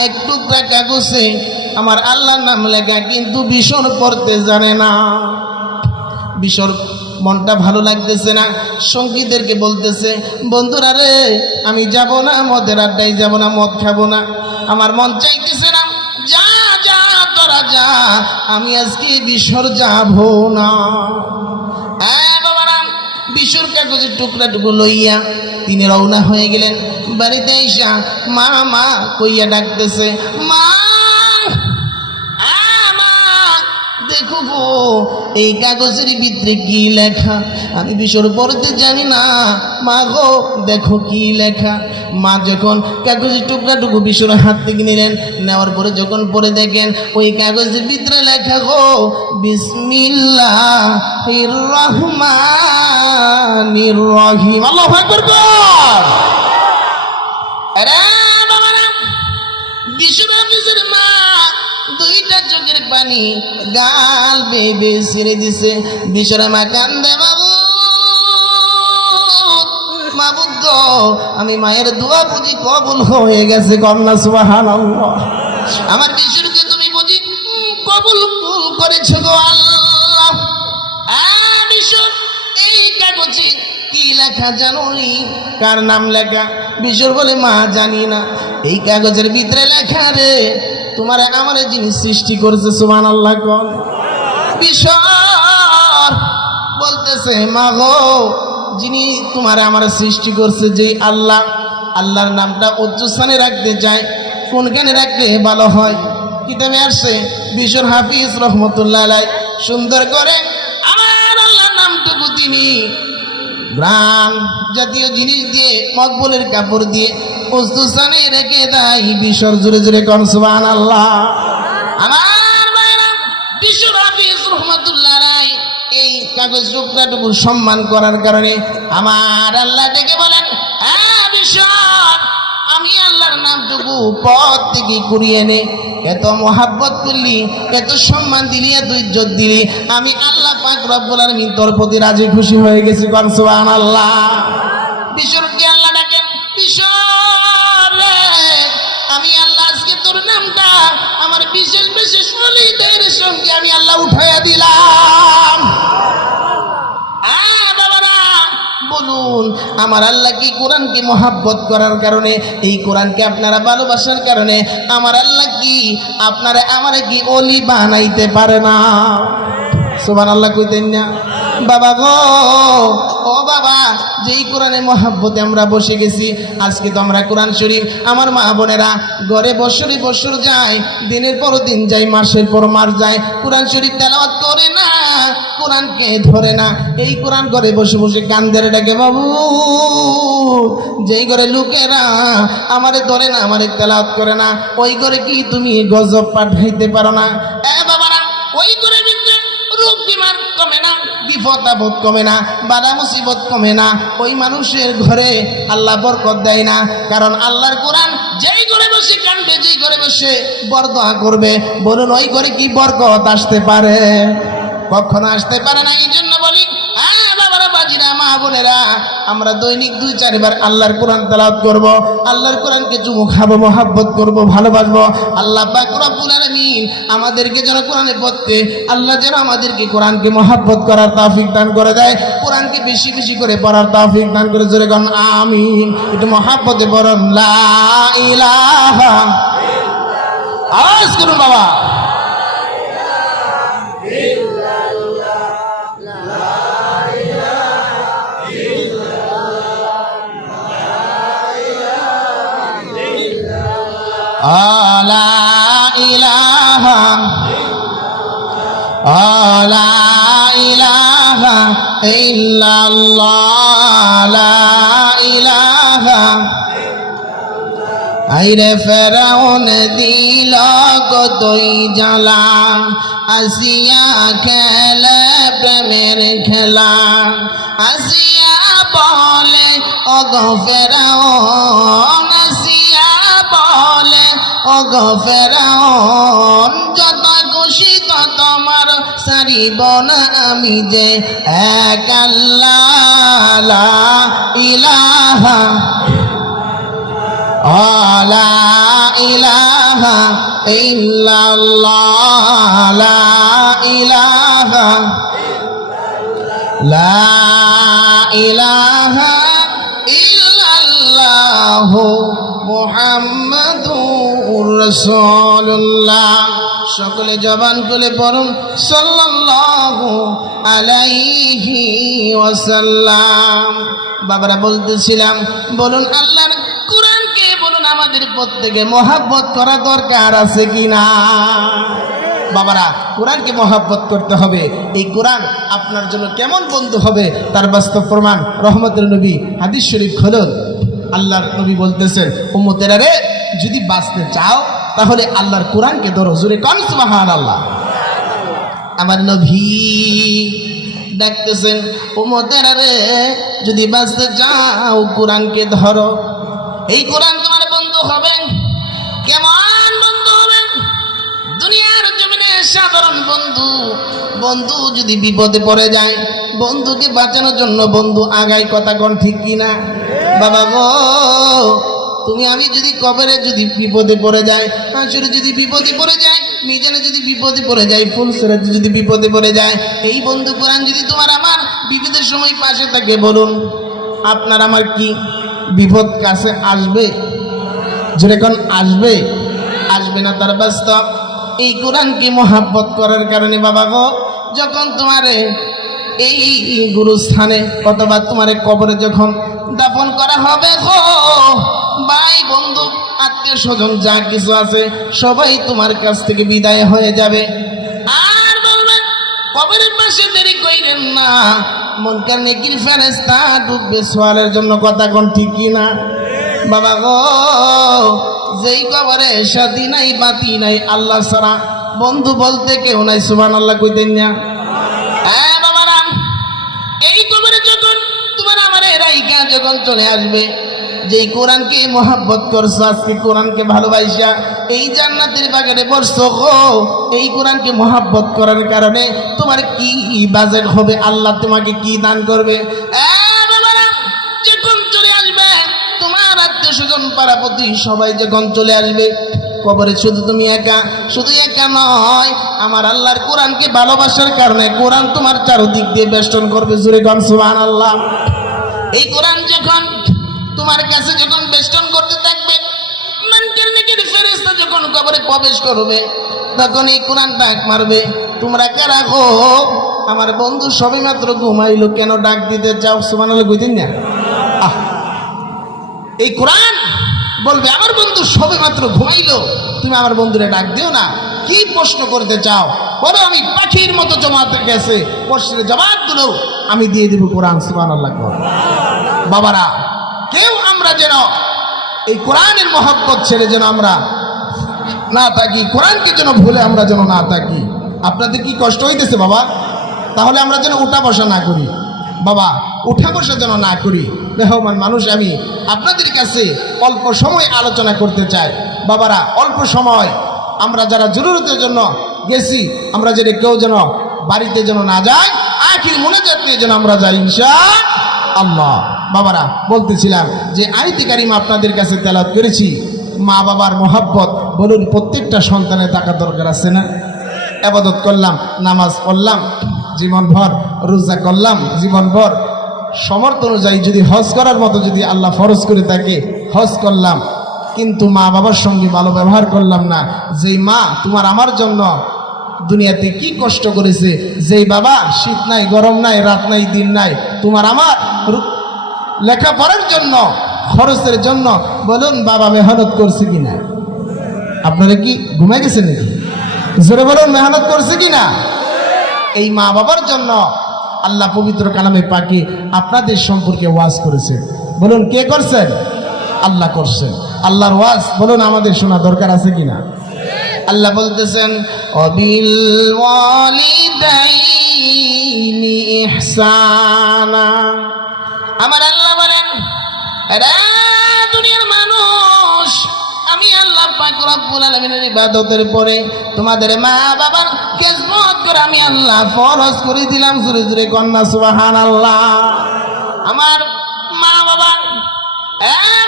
এক টুকরা কাগজে আমার আল্লাহর নাম লেখা, কিন্তু বিশ্বর পড়তে জানে না। বিশ্বর মনটা ভালো লাগতেছে না, সঙ্গীদেরকে বলতেছে, বন্ধুরা রে আমি যাব না মদের আড্ডায়, যাব না, মদ খাবো না, আমার মন চাইতেছে না। যা যা তোরা যা, আমি আজকে বিশ্বর যাব না। বিশ্বর কাগজের টুকরাটুকু লইয়া তিনি রওনা হয়ে গেলেন। বাড়িতে আইসা মা মা কইয়া ডাকতেছে, মা দেখো গো এই কাগজের ভিতরে কি লেখা, আমি বিশ্বর পড়তে জানি না, মা গো দেখো কি লেখা। মা যখন কাগজের টুকরাটুকু বিশ্বর হাত থেকে নিলেন, নেওয়ার পরে যখন পড়ে দেখেন ওই কাগজের ভিতরে লেখা গো বিসমিল্লাহির রহমানির রহিম। আল্লাহু আকবার। আরে বাবারা, বিশ্বর মা 2টা চোখের পানি গাল বেবে ছেড়ে দিছে। বিশ্বর মা কান্দে, বাবু মাবুদ গো আমি মায়ের দোয়া বুঝি কবুল হয়ে গেছে। কন্যা সুবহানাল্লাহ। আমার বিশ্বরকে তুমি বুঝি কবুল করেছো গো আল্লাহ। বিশ্বর এই কাগজে কি লেখা জানোনি? কার নাম লেখা? বিশ্বর বলে মা জানি না, এই কাগজের ভিতরে লেখা রে তোমার আমার যিনি সৃষ্টি করেছে। সুবহানাল্লাহ কোন। বিশ্বর বলতেছে, মা গো যিনি তোমার আমার সৃষ্টি করছে যে আল্লাহ, আল্লাহর নামটা উচ্চস্থানে রাখতে চাই, কোনখানে রাখলে ভালো হয়? কিতাবে আসছে বিশ্বর হাফিজ রহমতুল্লাহ আলাইহি সুন্দর করে আমার আল্লাহর নামটুকু তিনি গ্রাম জাতীয় জিনিস দিয়ে মকবুলের কাপড় দিয়ে উস্তুসানে রেখে দেয় বিশ্বর জুড়ে জুড়ে কোন সুবহানাল্লাহ। আমার ভাইরা বিশ্ব হাফিজ রহমাতুল্লাহ রায় এই কাগজ টুকরাটুকু সম্মান করার কারণে আমার আল্লাহ ডেকে বলেন, হ্যাঁ বিশ্ব, আমি আল্লাহর নামটুকু পথ থেকে কুড়িয়ে নে, এত মোহাব্বত করলি, এত সম্মান দিলি, এত ইজ্জত দিলি, আমি আল্লাহ পাক রব্বুল আলামিন তোর প্রতি রাজি খুশি হয়ে গেছি কোন সুবহানাল্লাহ। বিশ্বকে আল্লাহ ডাকেন, বিশ্ব রে, আমি আল্লাহ আজকে তোর নামটা আমার বিশেষ বিশেষ ওলিদের সঙ্গে আমি আল্লাহ উঠাইয়া দিলাম। বাবারা বলুন, আমার আল্লাহ কি কোরআনকে মহাব্বত করার কারণে, এই কোরআনকে আপনারা ভালোবাসার কারণে আমার আল্লাহ কি আপনারা আমারে কি ওলি বানাইতে পারে না? সুবহানাল্লাহ কইতেন না বাবা গো? ও বাবা, যেই কোরআনে মহাব্বতে আমরা বসে গেছি, আজকে তো আমরা কোরআন শরীফ আমার মা বোনেরা ঘরে বছরে বছর যায়, দিনের পর দিন যায়, মাসের পর মাস যায়, কোরআন শরীফ তেলাওয়াত করে না, কোরআনকে ধরে না। এই কোরআন ঘরে বসে বসে কান্দের ডাকে, বাবু যেই ঘরে লোকেরা আমারে ধরে না, আমারে তেলাওয়াত করে না, ওই ঘরে কি তুমি গজব পাঠাইতে পারো না? বাবারা, ওই ঘরে রোগ বিমার কমে না, বিপদ আপদ কমে না, বাধা মুসিবত কমে না, ওই মানুষের ঘরে আল্লাহ বরকত দেয় না। কারণ আল্লাহর কোরআন যেই ঘরে বসে কানবে, যেই ঘরে বসে বরদোয়া করবে, বলুন ওই ঘরে কি বরকত আসতে পারে? কখনো আসতে পারে না। এই জন্য বলি, হ্যাঁ বাবারা, বাজিরা, মা বোনেরা, আমরা দৈনিক 2-4 বার আল্লাহর কোরআন তেলাওয়াত করব, আল্লাহর কোরআনকে চুমু খাবো, মহাব্বত করব, ভালোবাসবো। আল্লাহ পাক রব্বুল আলামিন আমাদেরকে যেন কোরআনে পড়তে, আল্লাহ যেন আমাদেরকে কোরআনকে মহাব্বত করার তৌফিক দান করে দেয়, কোরআনকে বেশি বেশি করে পড়ার তৌফিক দান করে। জোরে কোন আমিন। একটু মহাব্বতে পড়ুন লা ইলাহা ইল্লাল্লাহ। আওয়াজ করুন বাবা। লা ইলাহা লা ইলাহা ইল্লাল্লাহ, লা ইলাহা। আইরে ফেরাউন দিল কতই জ্বালা, আসিয়া খেলে প্রেমের খেলা, আসিয়া বলে ওগো ফেরাউন, আসিয়া বলে ওগো ফেরাউন, যত খুশি তত আমার সারিব না আমি যে এক আল্লাহ, লা ইলাহা লা ইলাহা ইল্লাল্লাহ, লা ইলাহা লা ইলাহা ইল্লাল্লাহ মুহাম্মাদুর রাসূলুল্লাহ। সকলে জবান খুলে পড়ুন সাল্লাল্লাহু আলাইহি ওয়াসাল্লাম। বাবারা বলতেছিলাম, বলুন আল্লাহর কোরআনকে বলুন আমাদের প্রত্যেকে মহাব্বত করা দরকার আছে কিনা? বাবারা, কোরআনকে মহাব্বত করতে হবে। এই কোরআন আপনার জন্য কেমন বন্ধু হবে তার বাস্তব প্রমাণ রহমতের নবী হাদিস শরীফ খুলুন। আল্লাহর নবী বলতেছেন, উম্মতেরা রে, যদি বাঁচতে চাও তাহলে আল্লাহর কোরআনকে ধরো। জোরে কোন সুবহানাল্লাহ। আমার নবী ডাকতেছেন, উম্মতেরা রে, যদি বাঁচতে চাও কোরআনকে ধরো। এই কোরআন তোমার বন্ধু হবে। কেমন বন্ধু হবে? দুনিয়ার জমিনে সাধারণ বন্ধু। বন্ধু যদি বিপদে পড়ে যায়, বন্ধুকে বাঁচানোর জন্য বন্ধু আগায়, কথা কোন ঠিক কিনা? বাবা গো, তুমি আমি যদি কবরে যদি বিপদে পড়ে যায়, হাসরে যদি বিপদে পড়ে যায়, মিজানে যদি বিপদে পড়ে যায়, ফুলসরাতে যদি বিপদে পড়ে যায়, এই বন্ধু কোরআন যদি তোমার আমার বিপদের সময় পাশে থাকে, বলুন আপনার আমার কি বিপদ কাছে আসবে? যেরকম আসবে, আসবে না তার বাস্তব। এই কোরআনকে মহাব্বত করার কারণে বাবা গো, যখন তোমারে এই গুরুস্থানে অথবা তোমারে কবরে যখন দাফন করা হবে গো, ভাই বন্ধু আত্মীয় স্বজন যা কিছু আছে সবাই তোমার কাছ থেকে বিদায় হয়ে যাবে। আর বলবেন, ও কবরের পাশে দেরি কইরেন না, মুনকার নেকির ফেরেশতা ঢুকবে সওয়ালের জন্য। কথা কোন ঠিক কি না বাবা গো? যেই কবরে সাথী নাই বাতি নাই, আল্লাহ ছাড়া বন্ধু বলতে কেউ নাই, সুবহানাল্লাহ কইতেন না? হ্যাঁ বাবারা, এই কবরে যখন তোমার আমার রাইকা যখন চলে আসবে, যেই কোরআনকে মহব্বত করছো, আজকে কোরআনকে ভালোবাসা এই জান্নাতের বাগানে বসছো গো, এই কোরআনকে মহব্বত করার কারণে তোমার কি বাজেট হবে, আল্লাহ তোমাকে কি দান করবে? বাবারা, যখন চলে আসবে তোমার আত্মীয় স্বজন পাড়াপতি সবাই যখন চলে আসবে কবরে, শুধু তুমি একা, শুধু একা নয়, আমার আল্লাহর কোরআনকে ভালোবাসার কারণে কোরআন তোমার চারদিক দিয়ে বেষ্টন করবে। জোরে গান সুবহানাল্লাহ। এই কোরআন যখন তোমার কাছে যখন বেষ্টন করতে থাকবে, মুনকার নেকির ফেরেশতা যখন কবরে প্রবেশ করবে, তখন এই কোরআন ডাক মারবে, তোমরা কারা গো? আমার বন্ধু সবে মাত্র ঘুমাইলো, কেন ডাক দিতে চাও? সুবহানাল্লাহ কইতেন না? এই কোরআন বলবে, আমার বন্ধু সবে মাত্র ঘুমাইলো, তুমি আমার বন্ধুরে ডাক দিও না, কি প্রশ্ন করতে চাও বলো, আমি পাখির মতো জমাতে গেছে, প্রশ্নের জবাবগুলো আমি দিয়ে দিব। কোরআন সুবহানাল্লাহ। বাবারা, কেউ আমরা যেন এই কোরআনের মহব্বত ছেড়ে যেন আমরা না থাকি, কোরআনকে যেন ভুলে আমরা যেন না থাকি। আপনাদের কি কষ্ট হইতেছে বাবা? তাহলে আমরা যেন উঠা বসা না করি বাবা, উঠা বসা যেন না করি। মেহমান মানুষ আমি আপনাদের কাছে অল্প সময় আলোচনা করতে চাই। বাবারা, অল্প সময় আমরা যারা জরুরতের জন্য গেছি, আমরা যেন কেউ যেন বাড়িতে যেন না যাই, আখির মুনাজাত নিয়ে যেন আমরা যাই ইনশাআল্লাহ। বাবারা, বলতেছিলাম যে আয়াতে কারিমা আপনাদের কাছে তেলাওয়াত করেছি, মা বাবার মহব্বত বলুন প্রত্যেকটা সন্তানের থাকা দরকার আছে না? ইবাদত করলাম, নামাজ পড়লাম জীবনভর, রোজা করলাম জীবনভর, সমর্থ অনুযায়ী যদি হজ করার মতো যদি আল্লাহ ফরজ করে থাকে হজ করলাম, কিন্তু মা বাবার সঙ্গে ভালো ব্যবহার করলাম না। যেই মা তোমার আমার জন্য দুনিয়াতে কি কষ্ট করেছে, যেই বাবা শীত নাই গরম নাই রাত নাই দিন নাই তোমার আমার লেখাপড়ার জন্য খরচের জন্য, বলুন বাবা মেহনত করছে কিনা? আপনারা কি ঘুমাই গেছেন নাকি? জোরে বলুন, মেহনত করছে কিনা? এই মা বাবার জন্য আল্লাহ পবিত্র কালামে পাকে আপনাদের সম্পর্কে ওয়াজ করেছে। বলুন কে করছেন? আল্লাহ করছেন। আল্লাহর ওয়াজ বলুন আমাদের শোনা দরকার আছে কিনা? আল্লাহ বলতেছেন, অবিল ওয়ালিদাইনি ইহসানা। আমার আল্লাহ বলেন, রে দুনিয়ার মানুষ, আমি আল্লাহ পাক রব্বুল আলামিনের ইবাদতের পরে তোমাদের মা বাবার খেদমত করে আমি আল্লাহ ফরজ করে দিলাম। জোরে জোরে কন্যা সুবহানাল্লাহ। আমার মা বাবা,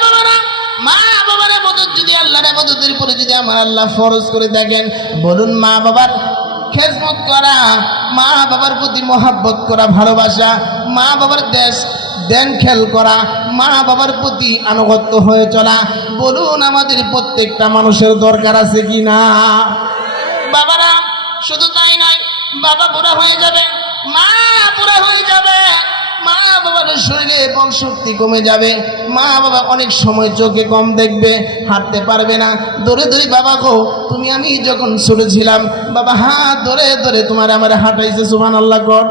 বাবারা, মা বাবার ইবাদত যদি আল্লাহর ইবাদতের পরে যদি আমার আল্লাহ ফরজ করে দেখেন, বলুন মা বাবার খেদমত করা, মা বাবার প্রতি মহব্বত করা, ভালোবাসা, মা বাবার দেন খেল করা, মা বাবার প্রতি আনুগত্য হয়ে চলা, বলুন আমাদের প্রত্যেকটা মানুষের দরকার আছে কি না? বাবারা, শুধু তাই নয়, বাবা বুড়া হয়ে যাবে, মা বুড়া হয়ে যাবে, মা বাবার শরীরে বল শক্তি কমে যাবে, মা বাবা অনেক সময় চোখে কম দেখবে, হাঁটতে পারবে না। ধরে ধরে বাবা গো, তুমি আমি যখন ছোট ছিলাম বাবা হাত ধরে ধরে তোমার আমার হাঁটাইছে, সুবহানাল্লাহ কর।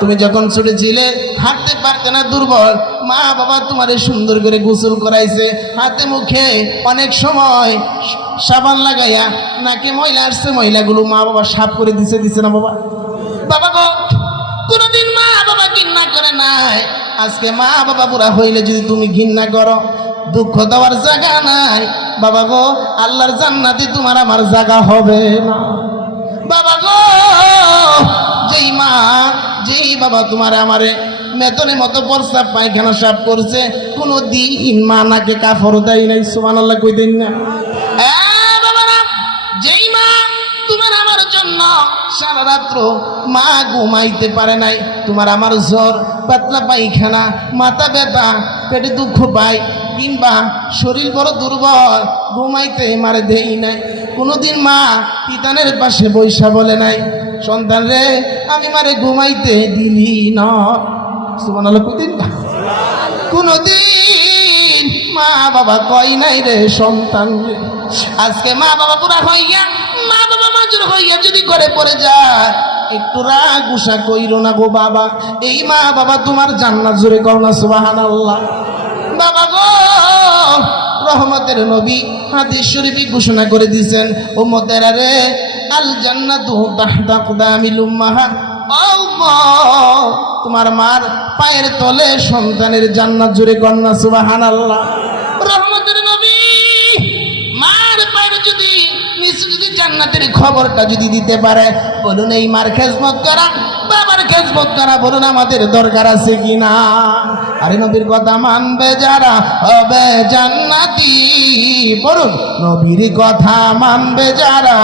তুমি যখন ছোট ছিলে হাঁটতে পারতে না, দুর্বল, মা বাবা তোমারে সুন্দর করে গোসল করাইছে, হাতে মুখে অনেক সময় সাবান লাগাইয়া, নাকে ময়লা আসছে ময়লাগুলো মা বাবা সাফ করে দিছে না বাবা? বাবা গো, কোনদিন মা বাবা ঘৃণা করে নাই। আজকে মা বাবা বুড়া হইলে যদি তুমি ঘৃণা করো, দুঃখ দেওয়ার জায়গা নাই বাবা গো, আল্লাহর জান্নাতে তোমার আমার জায়গা হবে না বাবা গো। যেই মা যেই বাবা তোমার আমারে মেতনের মতো প্রস্রাব পায়খানা সাফ করছে, কোনো দিন মা নাকে কাপড় দেয় নাই, সুবহানাল্লাহ কই দেন না? বাবারা, যেই মা তোমার আমার জন্য সারা রাত্র মা ঘুমাইতে পারে নাই, তোমার আমার জ্বর, পাতলা পায়খানা, মাথা ব্যথা, পেটে দুঃখ পায়, কিংবা শরীর বড় দুর্বল, ঘুমাইতে মারে দেই নাই, কোনোদিন মা পিতানের পাশে বৈশা বলে নাই, সন্তান রে আমি মারে ঘুমাইতে দিলি না, সুবহানাল্লাহ কইতেন না? কোনদিন মা বাবা কই নাই রে সন্তান রে। আজকে মা বাবা পুরা হইয়া, মা বাবা মাজুর হইয়া যদি করে পড়ে যায়, একটু রাগ গুসা কইরো না গো বাবা, এই মা বাবা তোমার জান্নাত, জোরে কও না সুবহানাল্লাহ। বাবা গো, রহমতের নবী হাদিস শরীফে ঘোষণা করে দিয়েছেন, উম্মতেরা রে, আল জান্নাতু তাহতা আকদামিল উম্মাহাত, আল্লাহ তোমার মার পায়ের তলে সন্তানের জান্নাত, জোরে কন্যা সুবহানাল্লাহ। রহমতের নবী মার পায়ের যদি নিচে যদি জান্নাতের খবরটা যদি দিতে পারে, বলুন এই মার খেজমত করা, বাবার খেজমত করা, বলুন আমাদের দরকার আছে কিনা? আরে নবীর কথা মানবে যারা হবে জান্নাতি, বলুন নবীর কথা মানবে যারা,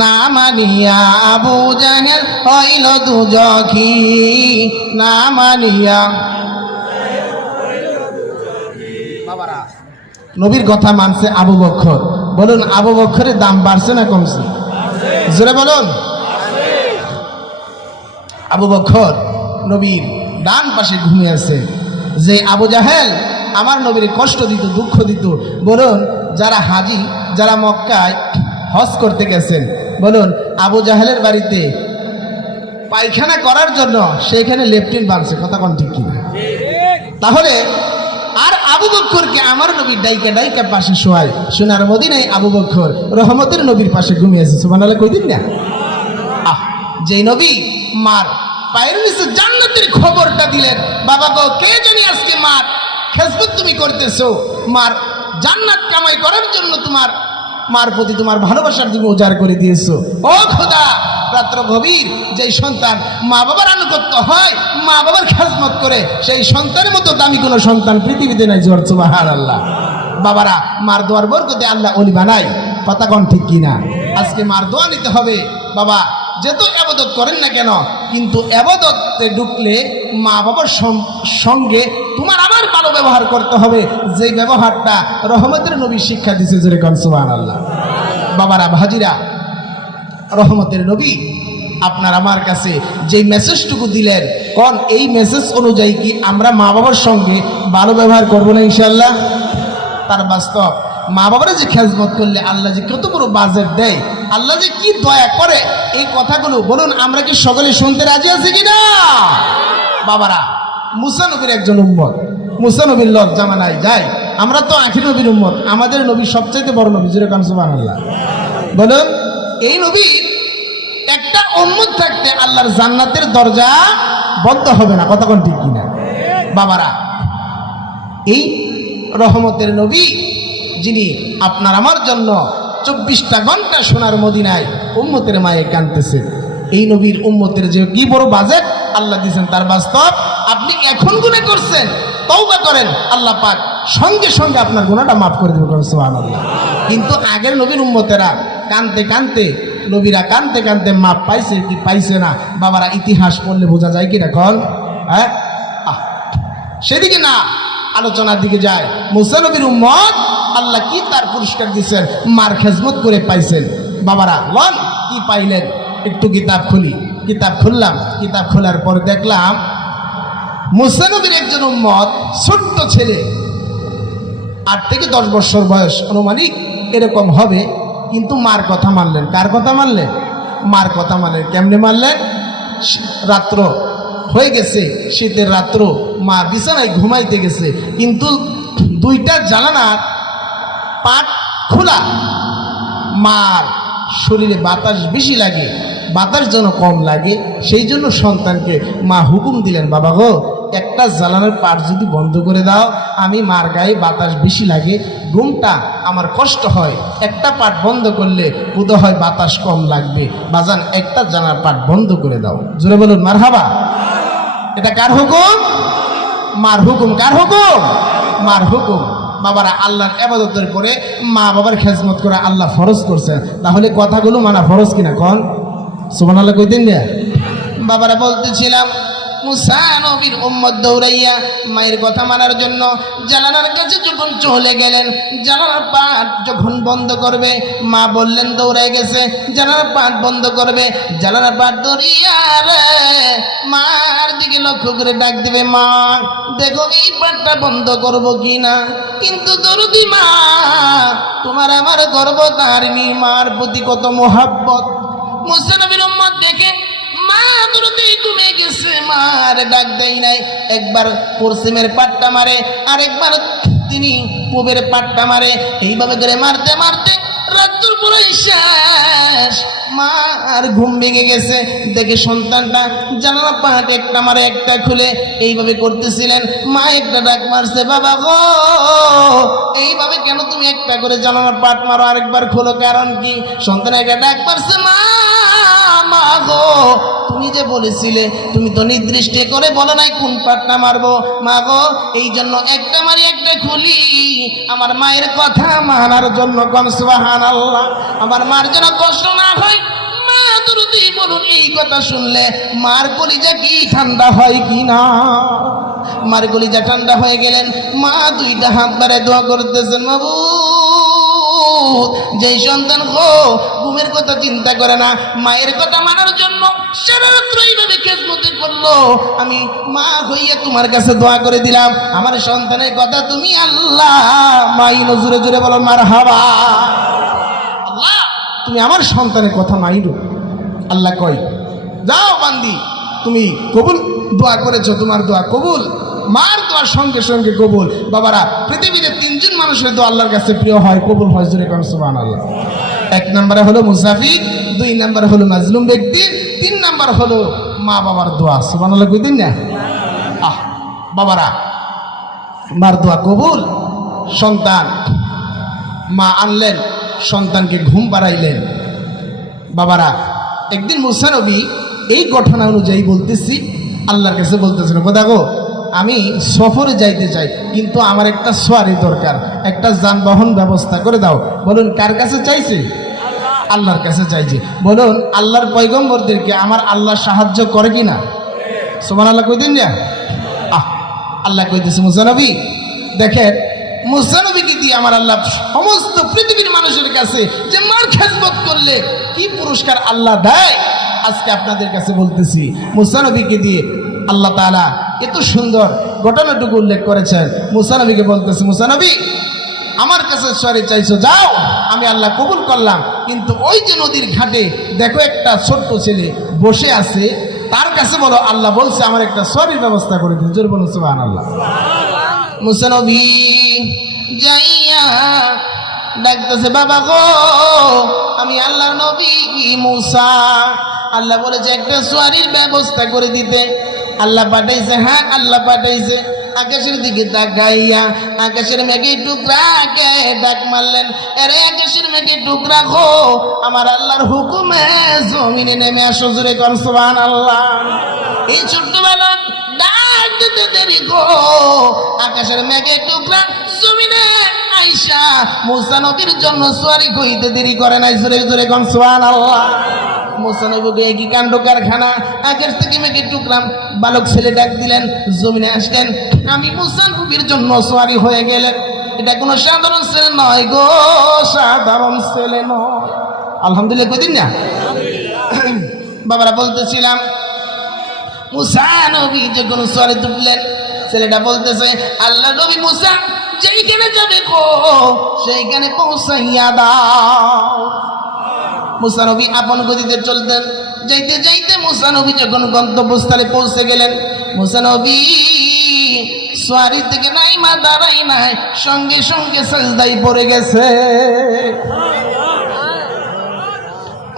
না মানিয়া আবু জাহেল হইল দুজখী, না মানিয়া। বাবারা, নবীর কথা মানছে আবু বকর, বলুন আবু বকরের দাম বাড়ছে না কমছে? জোরে বলুন। আবু বকর নবীর ডান পাশে ঘুমিয়ে আছে। যে আবু জাহেল আমার নবীর কষ্ট দিত, দুঃখ দিত, বলুন যারা হাজি, যারা মক্কায় হজ করতে গেছেন, বলুন আবু জাহেলের বাড়িতে পায়খানা করার জন্য সেখানে লেফটিন বানছে, কথা কোন ঠিক কিনা? তাহলে আর আবু বকরকে আমার নবী ডাইকা ডাইকা পাশে শোয়ায়, সোনার মদিনায় আবু বকর রহমতের নবীর পাশে ঘুমিয়েছে, সুবহানাল্লাহ কই দিন না। যেই নবী মার পায়ের নিচে জান্নাতের খবরটা দিলেন, বাবা গো কে জানি আজকে মার খেজমত তুমি করতেছো, মার জান্নাত কামাই করার জন্য তোমার মার প্রতি তোমার ভালোবাসার তুমি উজাড় করে দিয়েছো। ও খোদা, রাত্র গভীর যেই সন্তান মা বাবার আনুগত্য হয়, মা বাবার খেজমত করে, সেই সন্তানের মতো দামি কোনো সন্তান পৃথিবীতে নাই, জোর সুবহানাল্লাহ। বাবারা, মার দোয়ার বরকতে আল্লাহ ওলি বানাই, কথা কোন ঠিক কিনা? আজকে মার দোয়া নিতে হবে। বাবা যত ইবাদত করেন না কেন, কিন্তু ইবাদতে ঢুকলে মা বাবার সঙ্গে তোমার আমার ভালো ব্যবহার করতে হবে, যে ব্যবহারটা রহমতের নবী শিক্ষা দিয়েছে, জোরে কোন সুবহানাল্লাহ। বাবারা, ভাজিরা, রহমতের নবী আপনার আমার কাছে যে মেসেজটুকু দিলেন, কোন এই মেসেজ অনুযায়ী কি আমরা মা বাবার সঙ্গে ভালো ব্যবহার করবো না ইনশাল্লাহ? তার বাস্তব মা বাবারা যে খেজমত করলে আল্লাহ যে কত বড় বাজেট দেয়, আল্লাহ যে কি দয়া করে, এই কথাগুলো বলুন আমরা কি সকলে শুনতে রাজি আছি কিনা? বাবারা, মুসা নবীর একজন উম্মত, মুসা নবীর লজ জামানায় যায়, আমরা তো আখির নবীর উম্মত, আমাদের নবী সবচাইতে বড় নবী, জোরে কোন সুবহানাল্লাহ। বলুন এই নবীর একটা উম্মত থাকতে আল্লাহর জান্নাতের দরজা বন্ধ হবে না, কথা কোন ঠিক কিনা? বাবারা, এই রহমতের নবী যিনি আপনার আমার জন্য 24টা ঘন্টা সোনার মদিনায় উম্মতের মায়ে কাঁদতেছে, এই নবীর উম্মতের যে কি বড় বাজেট আল্লাহ দিয়েছেন, তার বাস্তব আপনি এখন গুনাহ করছেন, তওবা করেন, আল্লাহ পাক সঙ্গে সঙ্গে আপনার গুনাহটা মাফ করে দেবে, সুবহানাল্লাহ। কিন্তু আগের নবীর উম্মতেরা কানতে কানতে, নবীরা কানতে কানতে মাপ পাইছে কি পাইছে না, বাবারা ইতিহাস পড়লে বোঝা যায় কি এখন? হ্যাঁ, সেদিকে না, আলোচনার দিকে যায়। মুসা নবীর উম্মত আল্লাহ কি তার পুরস্কার দিয়েছেন, মার খেজমত করে পাইছেন। বাবারা বল কি পাইলেন? একটু কিতাব খুলি, কিতাব খুললাম, কিতাব খোলার পর দেখলাম মুসা নবীর একজন উম্মত, ছোট্ট ছেলে, 8 থেকে 10 বছর বয়স অনুমানিক এরকম হবে, কিন্তু মার কথা মানলেন। কার কথা মানলেন? মার কথা মানলেন। কেমনে মানলেন? রাত্র হয়ে গেছে, শীতের রাত্র, মা বিছানায় ঘুমাইতে গেছে, কিন্তু 2টা জানালার পাট খোলা, মার শরীরে বাতাস বেশি লাগে, বাতাস যেন কম লাগে, সেই জন্য সন্তানকে মা হুকুম দিলেন, বাবা গো একটা জানালার পাট যদি বন্ধ করে দাও, আমি মার গায়ে বাতাস বেশি লাগে, ঘুমটা আমার কষ্ট হয়, একটা পাট বন্ধ করলে বোধ হয় বাতাস কম লাগবে, বাজান একটা জানালার পাট বন্ধ করে দাও। জোরে বলুন মারহাবা। এটা কার হুকুম? মার হুকুম। কার হুকুম? মার হুকুম। বাবারা, আল্লাহর ইবাদতের পরে মা বাবার খেজমত করে আল্লাহ ফরজ করছেন, তাহলে কথাগুলো মানা ফরজ কিনা কোন? সুবহানাল্লাহ কইতেন না? বাবারা, বলতেছিলাম মুসা নবীর উম্মত দৌড়াইয়া মায়ের কথা মানার জন্য জানালার কাছে যখন চলে গেলেন, জানালার পাট যখন বন্ধ করবে, মা বললেন দৌড়াই গেছে, জানালার পাট বন্ধ করবে, জানালার পাট ধরিয়া রে মার দিকে লক্ষ্য করে ডাক দিবে, মা দেখো এই পাটটা বন্ধ করবো কিনা। কিন্তু দরদি মা, তোমার আমার গর্ব তারিনি, মার প্রতি কত মোহাব্বত, মুসা নবীর উম্মত দেখে মা দ্রুতই ঘুমে গেছে, মার ডাক দেয় নাই। একবার পশ্চিমের পাট্টা মারে, আর একবার তিনি পূবের পাট্টা মারে। এইভাবে করে মারতে মারতে রাত্র পুরো শেষ। মা আর ঘুম ভেঙে গেছে, দেখে সন্তানটা জানালা পাট একটা মারে একটা খুলে এইভাবে করতেছিলেন। মা একটা ডাক মারছে, বাবা গো এইভাবে কেন তুমি একটা করে জানালা পাট মারো আরেকবার খোলো, কারণ কি? সন্তান একটা ডাক মারছে, মা মা গো তুমি যে বলেছিলে, তুমি তো নির্দিষ্ট করে বলো নাই কোন পাটটা মারবো। মা গো এই জন্য একটা মারি একটা খুলি, আমার মায়ের কথা মানার জন্য। কোন সুবহানাল্লাহ। আমার মার যেন কষ্ট না হয়, মা দ্রুতই বলুন। এই কথা শুনলে মার কলিজা কি ঠান্ডা হয় কি না? মার কলিজা ঠান্ডা হয়ে গেলেন। মা দুইটা হাত বাড়ায় দোয়া করতেছেন, বাবু যেই সন্তান গো ঘুমের কথা চিন্তা করে না, মায়ের কথা মানার জন্য সারা রাত্র এইভাবে খেদমত করলো, আমি মা হইয়া তোমার কাছে দোয়া করে দিলাম, আমার সন্তানের কথা তুমি আল্লাহ মাইনো। জোরে জোরে বলো মারহাবা। আল্লাহ তুমি আমার সন্তানের কথা মাইনো। আল্লাহ কয়, যাও বান্দি তুমি কবুল দোয়া করেছো, তোমার দোয়া কবুল। মার দোয়ার সঙ্গে সঙ্গে কবুল। বাবারা, পৃথিবীতে তিনজন মানুষের দোয়া আল্লাহর কাছে প্রিয় হয়, কবুল হয়। জোরে কোন সুবহানাল্লাহ। এক নম্বরে হলো মুসাফির, দুই নম্বরে হলো মাজলুম ব্যক্তি, তিন নম্বর হলো মা বাবার দোয়া। সুবহানাল্লাহ কইতেন না? বাবারা, মার দোয়া কবুল। সন্তান মা আনলেন, সন্তানকে ঘুম পাড়াইলেন। বাবারা, একদিন মুসা নবী এই ঘটনা অনুযায়ী বলতেছি, আল্লাহর কাছে বলতেছেন, খোদা গো আমি সফরে যাইতে চাই, কিন্তু আমার একটা সোয়ারি দরকার, একটা যানবাহন ব্যবস্থা করে দাও। বলুন কার কাছে চাইছে? আল্লাহর কাছে চাইছে। বলুন আল্লাহর পয়গম্বরদেরকে আমার আল্লাহ সাহায্য করে কিনা? সুবহানাল্লাহ কইতেন না? আল্লাহ কইতেছে, মুসা নবী দেখেন, মুসা নবীকে দিয়ে আমার আল্লাহ সমস্ত পৃথিবীর মানুষের কাছে যে মার খেদমত করলে কি পুরস্কার আল্লাহ দেয়, আজকে আপনাদের কাছে বলতেছি। মুসা নবীকে দিয়ে আল্লাহ তাআলা এত সুন্দর ঘটনাটুকু উল্লেখ করেছেন। মুসা নবীকে বলতেছে, মুসা নবী আমার কাছে সরি চাইছো, যাও আমি আল্লাহ কবুল করলাম, কিন্তু ওই যে নদীর ঘাটে দেখো একটা ছোট্ট ছেলে বসে আছে, তার কাছে বলো আল্লাহ বলছে আমার একটা সরির ব্যবস্থা করে দিন। জোরে বলুন সুবহানাল্লাহ। মুসা নবী যাইয়া ডাকতেছে, বাবা গো আমি আল্লাহর নবী মুসা, আল্লাহ বলেছে একটা সোয়ারির ব্যবস্থা করে দিতে। আল্লাহ পাঠাইছে, হ্যাঁ আল্লাহ পাঠাইছে। আকাশের দিকে তাকাইয়া আকাশের মেঘের টুকরাকে ডাক মারলেন, আরে আকাশের মেঘের টুকরা গো আমার আল্লাহর হুকুমে জমিনে নেমে আসো। জোরে কোন সুবহানাল্লাহ। এই ছোট্টবেলা ডাক দিতে দেরি গো, আকাশের মেঘের টুকরা জমিনে আইসা মুসা নবীর জন্য সোয়ারি কইতে দেরি করে নাই। জোরে জোরে কোন সুবহানাল্লাহ। মুসা নবীকে একই কাণ্ড কারখানা, আকাশ থেকে মেঘের টুকরা বালক ছেলে ডাক দিলেন, জমিনে আসলেন, আমি মুসা নবীর জন্য সোয়ারি হয়ে গেলেন। এটা কোনো সাধারণ ছেলে নয় গো, সাধারণ ছেলে নয়। আলহামদুলিল্লাহ কইদিন না? বাবারা বলতেছিলাম, মুসা নবী যখন সোয়ারি তুললেন, ছেলেটা বলতেছে, আল্লাহ নবী মুসা যেইখানে যাবে গো সেইখানে পৌঁছাইয়া দাও। মুসা নবী আপন গতিতে চলতেন, যাইতে যাইতে মুসা নবী যখন গন্তব্যস্থলে পৌঁছে গেলেন, মুসা নবী সোয়ারি থেকে নাই মা দাঁড়াই নাই, সঙ্গে সঙ্গে সাজদায় পড়ে গেছে।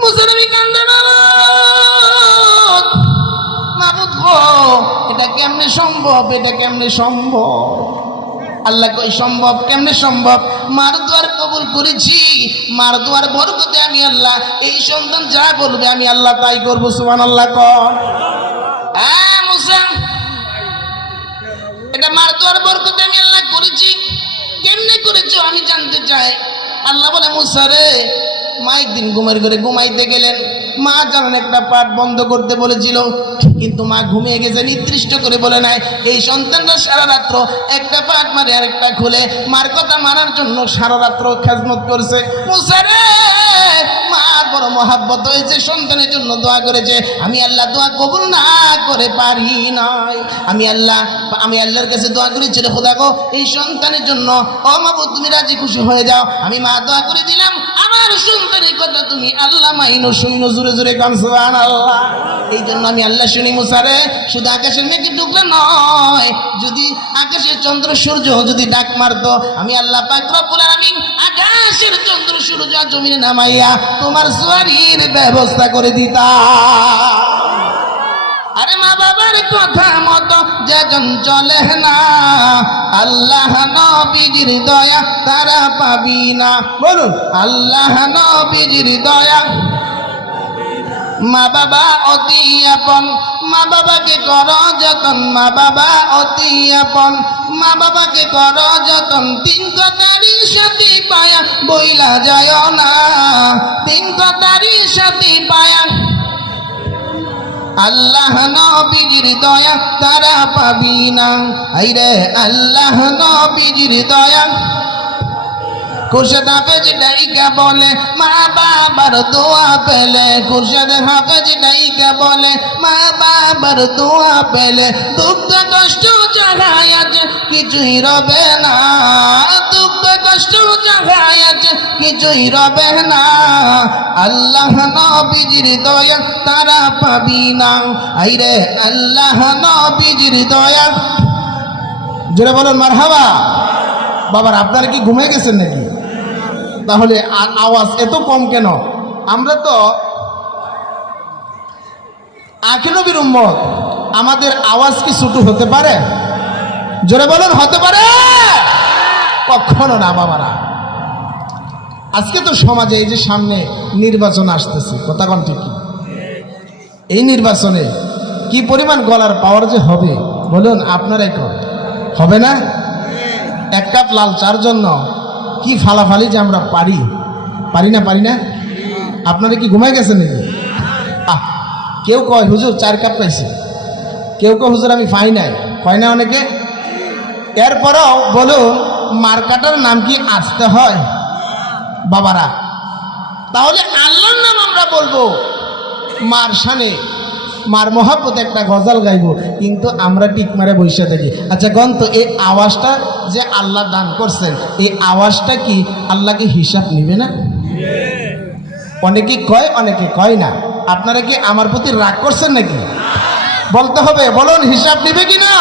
মুসা নবী কান্দে, মাবুদ গো এটা কেমনে সম্ভব, এটা কেমনে সম্ভব? আল্লাহ কই সম্ভব, কেমনে সম্ভব? মার দোয়ার কবুল করেছি, মার দোয়ার বরকতে আমি আল্লাহ এই সন্তান যা বলবে আমি আল্লাহ তাই করবো। সুবহানাল্লাহ কর। হ্যাঁ মুসা, এটা মার দোয়ার বরকতে আমি আল্লাহ করেছি। কেমনে করেছো আমি জানতে চাই। আল্লাহ বলে, মুসা রে মা একদিন ঘুমের ঘরে ঘুমাইতে গেলেন, মা জানেন একটা পাঠ বন্ধ করতে বলেছিল, কিন্তু মা ঘুমিয়ে গেছে, নির্দিষ্ট করে বলে নাই। এই সন্তানরা সারা রাত্র একটা পাঠ মারে আরেকটা খুলে মার কথা মানার জন্য সারা রাত্র খেদমত করছে। মুসা রে মার বড় মহাব্বত হয়েছে, সন্তানের জন্য দোয়া করেছে। আমি আল্লাহ দোয়া কবুল না করে পারি নাই। আমি আল্লাহর কাছে দোয়া করেছিল, খোদা গো এই সন্তানের জন্য ও মাবুদ তুমি রাজি খুশি হয়ে যাও। আমি মা দোয়া করে দিলাম, আমার সন্তানের কথা তুমি আল্লাহ মাইনো শুইনো, জোরে জোরে গান সুবহানাল্লাহ। এই জন্য আমি আল্লাহ শুনি মুসারে, শুধু আকাশের মেঘের টুকরা নয়, যদি আকাশের চন্দ্র সূর্য যদি ডাক মারতো, আমি আল্লাহ পাক রব্বুল আলামিন আকাশের চন্দ্র সূর্য জমিনে নামাইয়া তোমার সোয়ারির ব্যবস্থা করে দিতাম। আরে মা বাবার কথা মতো যখন চলে না, আল্লাহ নবীজির দয়া তারা পাবি না। বলুন আল্লাহ নবীজির দয়া। মা বাবা অতি আপন, মা বাবাকে করো যতন, মা বাবা অতি আপন, মা বাবাকে করো যতন। তিন কথারই সাথী পায়া বইলা যায় না, তিন কথারই সাথী পায়া আল্লাহ নবীজির দয়া তারা পাবি না। আইরে আল্লাহ নবীজির দয়া। খুরশেদ হাফেজ ডাইকা বলে মা বাবার দোয়া পেলে, খুরশেদ হাফেজ ডাইকা বলে মা বাবার দোয়া পেলে, দুঃখ কষ্ট জাগায় আছে কিছুই রবে না, দুঃখ কষ্ট জাগায় আছে কিছুই রবে না। আল্লাহ নবীজির দয়া তারা পাবি না। আইরে আল্লাহ নবীজির দয়া। জোরে বলুন মারহাবা। বাবার আপনারা কি ঘুমিয়ে গেছেন নাকি? তাহলে আওয়াজ এত কম কেন? আমরা তো আখের নবীর উম্মত, আমাদের আওয়াজ কি ছোট হতে পারে? জোরে বলুন হতে পারে? কখনো না বাবারা। আজকে তো সমাজে এই যে সামনে নির্বাচন আসতেছে, কথা কোন ঠিক? এই নির্বাচনে কি পরিমাণ গলার পাওয়ার যে হবে বলুন আপনারাই কর, হবে না? এক কাপ লাল চার জন্য কি ফালাফালি যে আমরা পারি না, পারি না? আপনারা কি ঘুমাই গেছেন নাকি? কেউ কয় হুজুর 4 কাপ পাইছে, কেউ কয় হুজুর আমি পাই নাই, কয় না অনেকে। এরপরও বলুন মার্কাটার নাম কি আসতে হয় বাবারা? তাহলে আল্লাহর নাম আমরা বলবো, মার শানে মার মহাব্বতে একটা গজল গাইবো, কিন্তু আমরা টিক মারে বসে থাকি। আচ্ছা গন্ত এই আওয়াজটা যে আল্লাহ দান করছেন, এই আওয়াজটা কি আল্লাহকে হিসাব নিবে না? অনেকে কয় অনেকে কয় না। আপনারা কি আমার প্রতি রাগ করছেন নাকি? বলতে হবে, বলুন হিসাব নিবে কি না?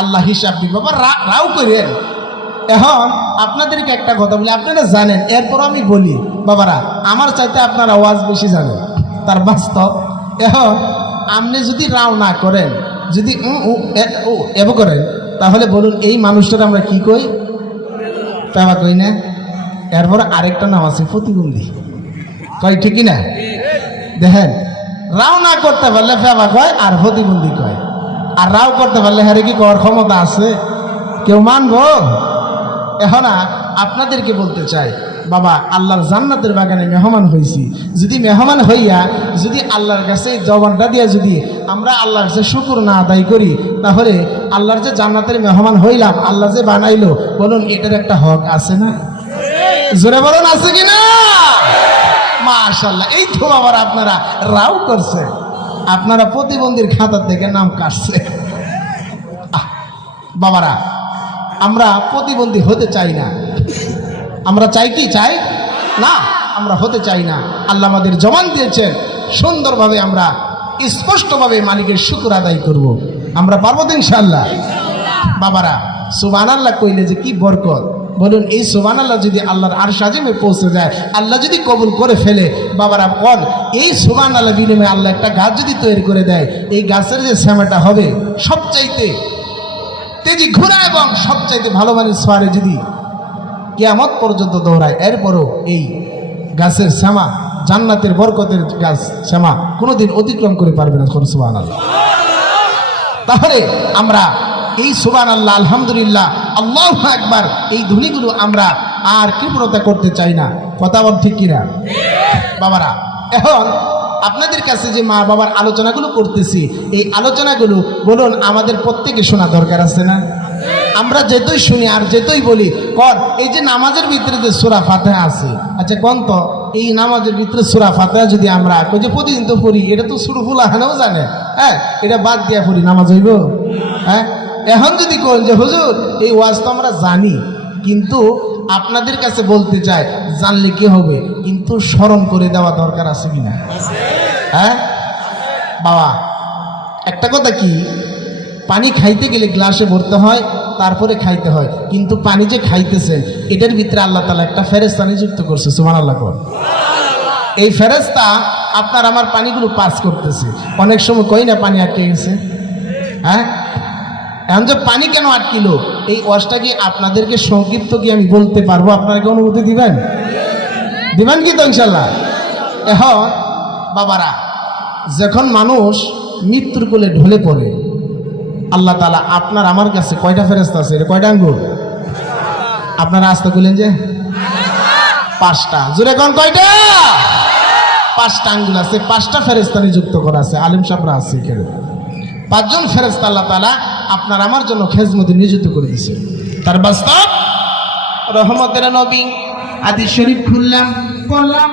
আল্লাহ হিসাব দিবে। বাবা রাও করেন। এখন আপনাদেরকে একটা কথা বলি, আপনারা জানেন, এরপর আমি বলি বাবারা, আমার চাইতে আপনার আওয়াজ বেশি জানেন, তার বাস্তব। এখন আপনি যদি রাও না করেন, যদি এব করেন, তাহলে বলুন এই মানুষটার আমরা কি কই? পেবা কই না? এরপর আরেকটা নাম আছে প্রতিবন্ধী, কয় ঠিকই না? দেখেন, রাও না করতে পারলে পেবা কয় আর প্রতিবন্ধী কয়, আর রাও করতে পারলে হ্যারে কি করার ক্ষমতা আছে? কেউ মানবো? এখন আপনাদেরকে বলতে চাই বাবা, আল্লাহর জান্নাতের বাগানে মেহমান হয়েছি, যদি মেহমান হইয়া যদি আল্লাহর কাছে জবানটা দিয়া যদি আমরা আল্লাহর কাছে শুকর না আদায় করি, তাহলে আল্লাহর যে জান্নাতের মেহমান হইলাম, আল্লাহ যে বানাইলো, বলুন এটার একটা হক আছে না? জোরে বলুন আছে কিনা? মাশাআল্লাহ। এই তো বাবার আপনারা রাও করছে, আপনারা প্রতিবন্ধীর খাতা থেকে নাম কাটছে। বাবারা আমরা প্রতিবন্ধী হতে চাই না, আমরা চাই কি? চাই না, আমরা হতে চাই না। আল্লাহ আমাদের জবান দিয়েছেন, সুন্দরভাবে আমরা স্পষ্টভাবে মালিকের শুকর আদায় করব। আমরা পারবো তো ইনশাআল্লাহ? বাবারা সুবহানাল্লাহ কইলে যে কি বরকত, বলুন এই সুবহানাল্লাহ যদি আল্লাহর আরশ আজিমে পৌঁছে যায়, আল্লাহ যদি কবুল করে ফেলে, বাবারা বল এই সুবহানাল্লাহ বিনিময়ে আল্লাহ একটা গাছ যদি তৈরি করে দেয়, এই গাছের যে শ্যামাটা হবে সবচাইতে তেজি ঘোড়া এবং সবচাইতে ভালো মানের সোয়ারে যদি কিয়ামত পর্যন্ত দৌড়ায়, এরপরও এই গাছের শ্যামা, জান্নাতের বরকতের গাছ শ্যামা কোনোদিন অতিক্রম করে পারবে না। সুবহানাল্লাহ। তাহলে আমরা এই সুবহানাল্লাহ, আলহামদুলিল্লাহ, আল্লাহু আকবার, এই ধ্বনিগুলো আমরা আর কৃপণতা করতে চাই না। কথা বল ঠিক কিনা বাবারা? এখন আপনাদের কাছে যে মা বাবার আলোচনাগুলো করতেছি, এই আলোচনাগুলো বলুন আমাদের প্রত্যেকে শোনা দরকার আছে না? আমরা যেতই শুনি আর যেতই বলি কর, এই যে নামাজের ভিতরে যে সূরা ফাতিহা আছে, আচ্ছা কোন তো এই নামাজের ভিতরে সূরা ফাতিহা যদি আমরা কই যে প্রতিদিন তো পড়ি, এটা তো সুরফুল আহানাও জানে, হ্যাঁ, এটা বাদ দিয়া পড়ি, নামাজ হইব? হ্যাঁ, এখন যদি কোন যে হুজুর এই ওয়াজ তো আমরা জানি, কিন্তু আপনাদের কাছে বলতে চাই, জানলে কি হবে, কিন্তু স্মরণ করে দেওয়া দরকার আছে কিনা? হ্যাঁ বাবা, একটা কথা কি, পানি খাইতে গেলে গ্লাসে ভরতে হয়, তারপরে খাইতে হয়, কিন্তু পানি যে খাইতেছেন এটার ভিতরে আল্লাহ তাআলা একটা ফেরেশতা নিযুক্ত করছে। সুবহানাল্লাহ। এই ফেরেশতা আপনার আমার পানিগুলো পাস করতেছে। অনেক সময় কই না পানি আটকে গেছে, হ্যাঁ, এখন যে পানি কেন আটকিল, এই ওয়াজটা কি আপনাদেরকে সংক্ষিপ্ত কি আমি বলতে পারবো? আপনারা কি অনুমতি দিবেন? দিবেন কি তো ইনশাল্লাহ? এখন বাবারা, যখন মানুষ মৃত্যুর কোলে ঢলে পড়ে, আল্লাহ তাআলা আপনার আমার কাছে কয়টা ফেরেশতা আছে? এটা কয়টা আঙ্গুল? আপনারা আস্তে বলেন যে 5টা। জোরে কোন কয়টা? 5টা আঙ্গুল আছে, 5টা ফেরেশতা নিযুক্ত করা আছে। আলেম সাহেবরা আছে এখানে, 5 জন ফেরেশতা আল্লাহ তাআলা আপনার আমার জন্য খেজমতে নিযুক্ত করে দিয়েছে। তার বাস্তব রহমতের নবী হাদিস শরীফ খুললাম, পড়লাম,